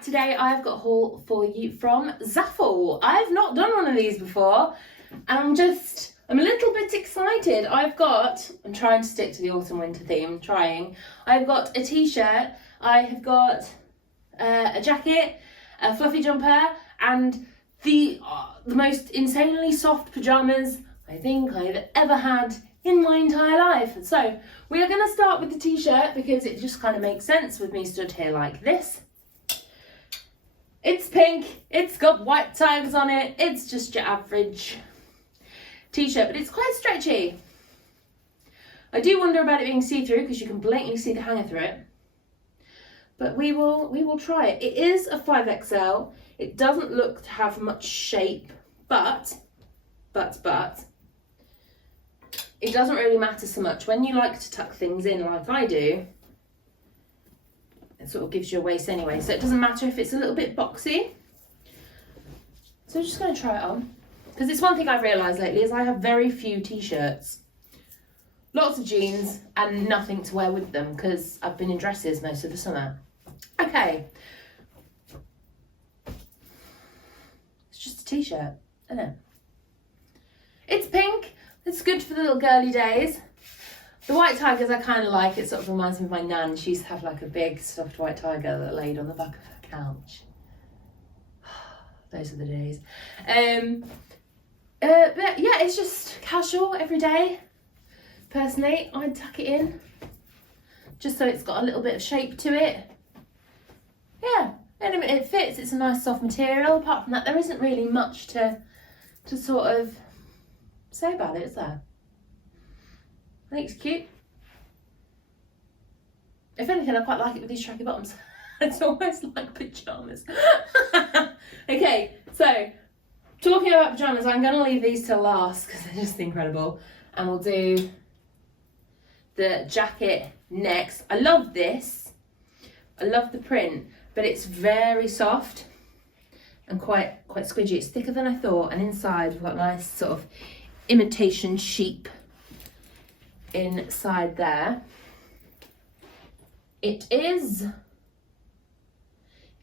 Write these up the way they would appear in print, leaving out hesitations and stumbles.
back. Today I've got a haul for you from Zaful. I've not done one of these before and I'm a little bit excited. I'm trying to stick to the autumn winter theme, I've got a t-shirt, I have got a jacket, a fluffy jumper and the most insanely soft pajamas I think I've ever had in my entire life. So we are going to start with the t-shirt because it just kind of makes sense with me stood here like this. It's pink, it's got white tags on it, it's just your average t-shirt, but it's quite stretchy. I do wonder about it being see-through because you can blatantly see the hanger through it. But we will try it. It is a 5XL. It doesn't look to have much shape, but it doesn't really matter so much. When you like to tuck things in like I do, it sort of gives you a waist anyway, so it doesn't matter if it's a little bit boxy. So I'm just going to try it on. Because it's one thing I've realised lately is I have very few t-shirts. Lots of jeans and nothing to wear with them because I've been in dresses most of the summer. Okay. It's just a t-shirt, isn't it? It's pink. It's good for the little girly days. The white tigers I kind of like. It sort of reminds me of my nan. She used to have like a big stuffed white tiger that laid on the back of her couch. Those are the days. But yeah, it's just casual every day. Personally, I'd tuck it in just so it's got a little bit of shape to it. Yeah, and it fits. It's a nice soft material. Apart from that, there isn't really much to sort of say about it, is there? I think it's cute. If anything, I quite like it with these tracky bottoms. It's almost like pajamas. Okay, so talking about pajamas, I'm going to leave these till last because they're just incredible. And we'll do the jacket next. I love this. I love the print, but it's very soft and quite squidgy. It's thicker than I thought, and inside we've got nice sort of imitation sheep inside there. It is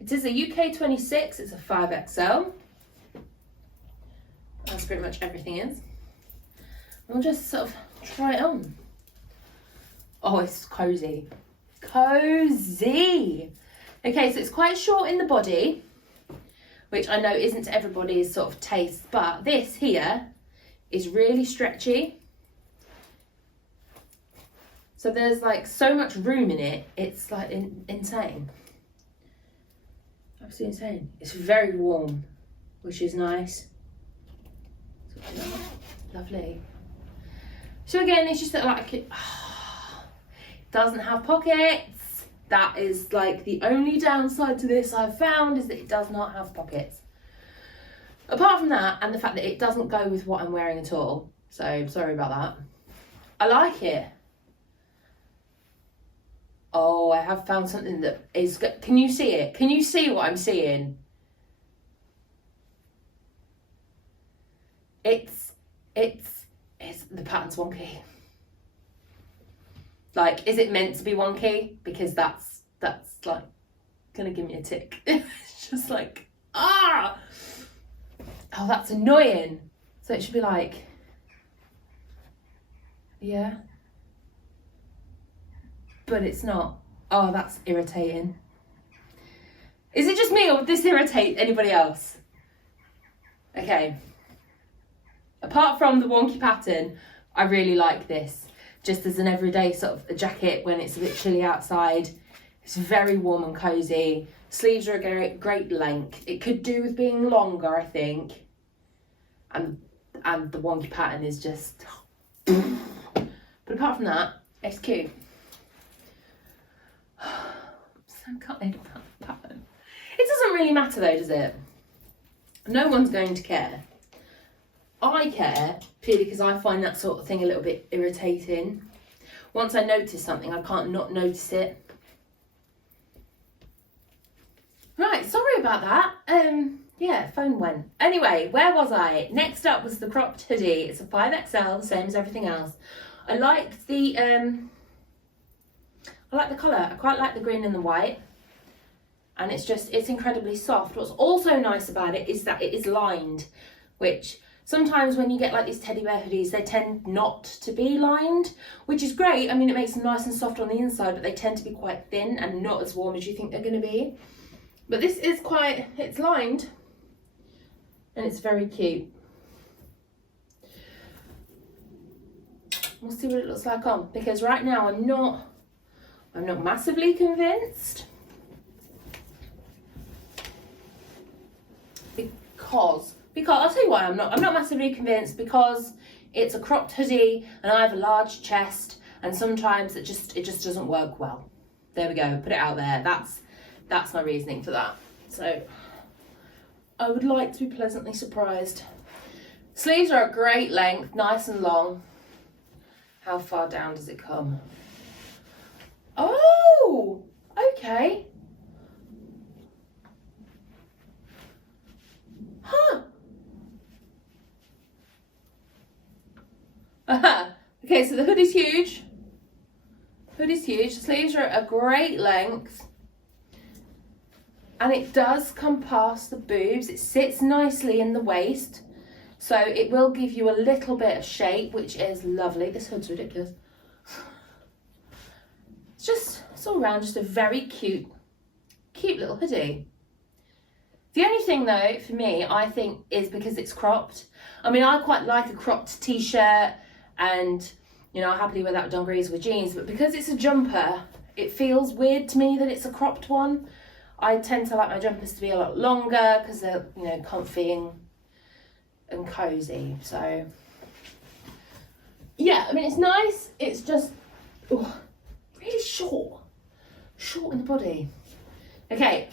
a UK 26, it's a 5XL. That's pretty much everything is. We'll just sort of try it on. Oh, it's cozy. Cozy! Okay, so it's quite short in the body, which I know isn't to everybody's sort of taste, but this here is really stretchy. So there's like so much room in it, it's like insane. Absolutely insane. It's very warm, which is nice. Lovely. So again, it's just that like it doesn't have pockets. That is like the only downside to this I've found, is that it does not have pockets. Apart from that, and the fact that it doesn't go with what I'm wearing at all. So sorry about that. I like it. Oh, I have found something that is good. Can you see it? Can you see what I'm seeing? It's the pattern's wonky. Like, is it meant to be wonky? Because that's like gonna give me a tick. It's just like, ah! Oh, that's annoying. So it should be like, yeah. But it's not. Oh, that's irritating. Is it just me, or would this irritate anybody else? Okay. Apart from the wonky pattern, I really like this. Just as an everyday sort of a jacket when it's a bit chilly outside. It's very warm and cozy. Sleeves are a great length. It could do with being longer, I think. And the wonky pattern is just... But apart from that, it's cute. So gutted about the pattern. It doesn't really matter though, does it? No one's going to care. I care purely because I find that sort of thing a little bit irritating. Once I notice something, I can't not notice it. Right, sorry about that. Yeah, phone went. Anyway, where was I? Next up was the cropped hoodie. It's a 5XL, the same as everything else. I liked the colour. I quite like the green and the white. and it's incredibly soft. What's also nice about it is that it is lined, which sometimes when you get like these teddy bear hoodies, they tend not to be lined, which is great. I mean, it makes them nice and soft on the inside, but they tend to be quite thin and not as warm as you think they're going to be. But this is it's lined, and it's very cute. We'll see what it looks like on, because right now I'm not massively convinced. Because I'll tell you why I'm not massively convinced, because it's a cropped hoodie and I have a large chest, and sometimes it just doesn't work well. There we go, put it out there. That's my reasoning for that. So I would like to be pleasantly surprised. Sleeves are a great length, nice and long. How far down does it come? Oh, okay. Huh. Okay, so the hood is huge. The sleeves are a great length. And it does come past the boobs. It sits nicely in the waist. So it will give you a little bit of shape, which is lovely. This hood's ridiculous. It's all around just a very cute little hoodie. The only thing though, for me, I think, is because it's cropped. I mean, I quite like a cropped t-shirt, and, you know, I happily wear that with dungarees with jeans, but because it's a jumper, it feels weird to me that it's a cropped one. I tend to like my jumpers to be a lot longer because they're, you know, comfy and cozy. So yeah, I mean, it's nice. It's just really short in the body. Okay,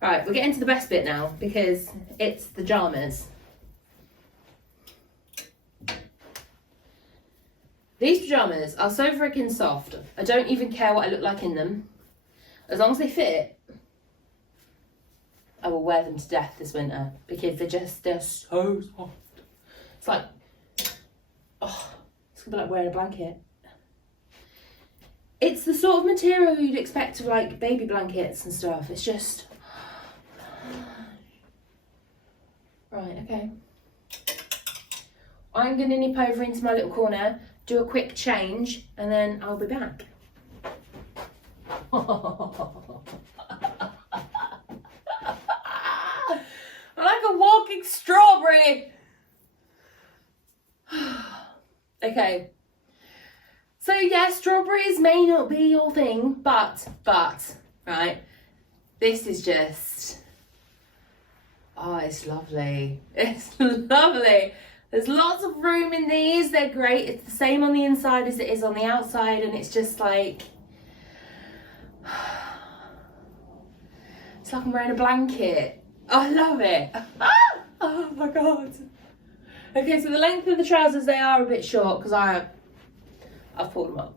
right, we're getting to the best bit now, because it's the pajamas. These pajamas are so freaking soft. I don't even care what I look like in them. As long as they fit, I will wear them to death this winter, because they're so soft. It's like, oh, it's gonna be like wearing a blanket. It's the sort of material you'd expect of like baby blankets and stuff. It's just, right, okay. I'm gonna nip over into my little corner, do a quick change, and then I'll be back. I'm like a walking strawberry. Okay. So yeah, strawberries may not be your thing, but, right, this is just, oh, it's lovely. It's lovely. There's lots of room in these. They're great. It's the same on the inside as it is on the outside, and it's just like, it's like I'm wearing a blanket. I love it. Oh my God. Okay, so the length of the trousers, they are a bit short because I've pulled them up.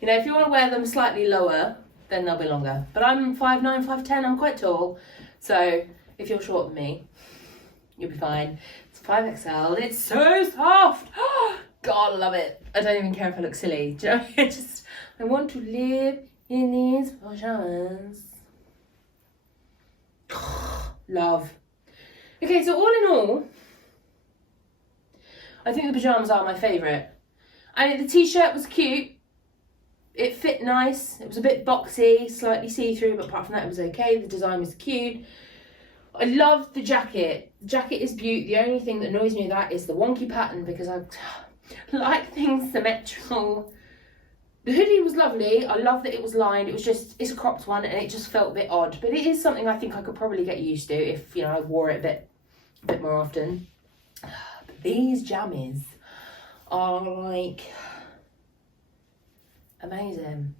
You know, if you want to wear them slightly lower, then they'll be longer. But I'm 5'9", 5'10", I'm quite tall. So if you're shorter than me, you'll be fine. It's 5XL, it's so soft. God, I love it. I don't even care if I look silly. Do you know? I want to live in these pajamas. Love. Okay, so all in all, I think the pajamas are my favourite. The t-shirt was cute. It fit nice. It was a bit boxy, slightly see-through, but apart from that, it was okay. The design was cute. I love the jacket. The jacket is beautiful. The only thing that annoys me about that is the wonky pattern, because I like things symmetrical. The hoodie was lovely. I love that it was lined. It was just, it's a cropped one, and it just felt a bit odd. But it is something I think I could probably get used to if, you know, I wore it a bit more often. But these jammies are like amazing.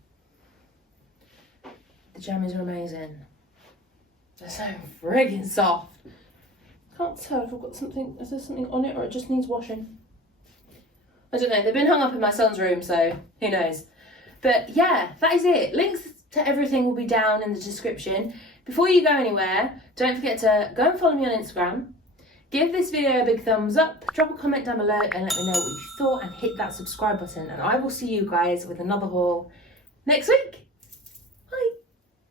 The jammies are amazing. They're so friggin' soft. Can't tell if I've got something, is there something on it or it just needs washing? I don't know, they've been hung up in my son's room, so who knows. But yeah, that is it. Links to everything will be down in the description. Before you go anywhere, don't forget to go and follow me on Instagram. Give this video a big thumbs up, drop a comment down below and let me know what you thought, and hit that subscribe button. And I will see you guys with another haul next week.